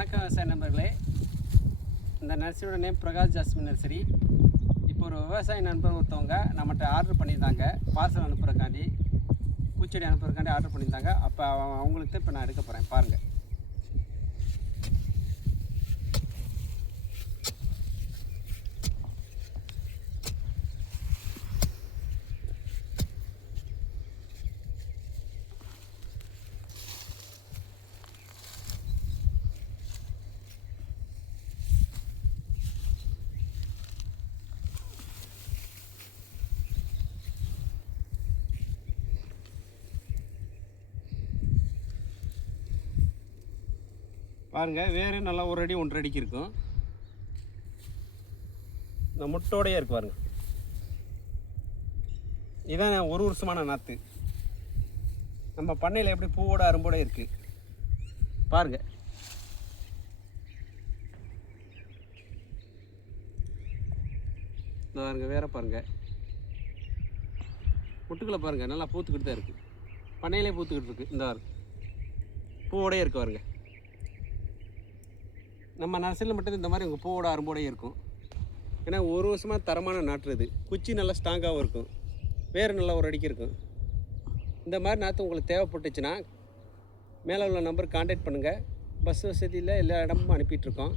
வணக்கம் விவசாய நண்பர்களே. இந்த நர்சரியோட நேம் பிரகாஷ் ஜாஸ்மின் நர்சரி. இப்போ ஒரு விவசாய நண்பர் ஒருத்தவங்க நம்மகிட்ட ஆர்டர் பண்ணியிருந்தாங்க, பார்சல் அனுப்புறதுக்காண்டி, பூச்செடி அனுப்புறதுக்காண்டி ஆர்டர் பண்ணியிருந்தாங்க. அப்போ அவங்களுக்கு இப்போ நான் எடுக்க போகிறேன், பாருங்கள். பாருங்கள், வேறு நல்லா ஒரு அடி 1.5 அடிக்கு இருக்கும். இந்த முட்டோடையே இருக்கு பாருங்க. இதான் ஒரு வருஷமான நாற்று. நம்ம பண்ணையில் எப்படி பூவோட அரும்போட இருக்கு பாருங்க. இந்த பாருங்க, வேற பாருங்க, முட்டுக்களை பாருங்க, நல்லா பூத்துக்கிட்டு தான் இருக்கு. பண்ணையிலே பூத்துக்கிட்டு இருக்கு. இந்த பூவோடையே இருக்கு பாருங்க. நம்ம நர்சரியில் மட்டும் இந்த மாதிரி உங்கள் பூவோட அரும்போடையே இருக்கும். ஏன்னா ஒரு வருஷமாக தரமான நாட்டுறது. குச்சி நல்லா ஸ்ட்ராங்காகவும் இருக்கும், வேறு நல்லா ஒரு அடிக்கு இருக்கும். இந்த மாதிரி நாற்று உங்களுக்கு தேவைப்பட்டுச்சுன்னா மேலே உள்ள நம்பருக்கு கான்டாக்ட் பண்ணுங்கள். பஸ் வசதியில் எல்லா இடமும் அனுப்பிட்டுருக்கோம்.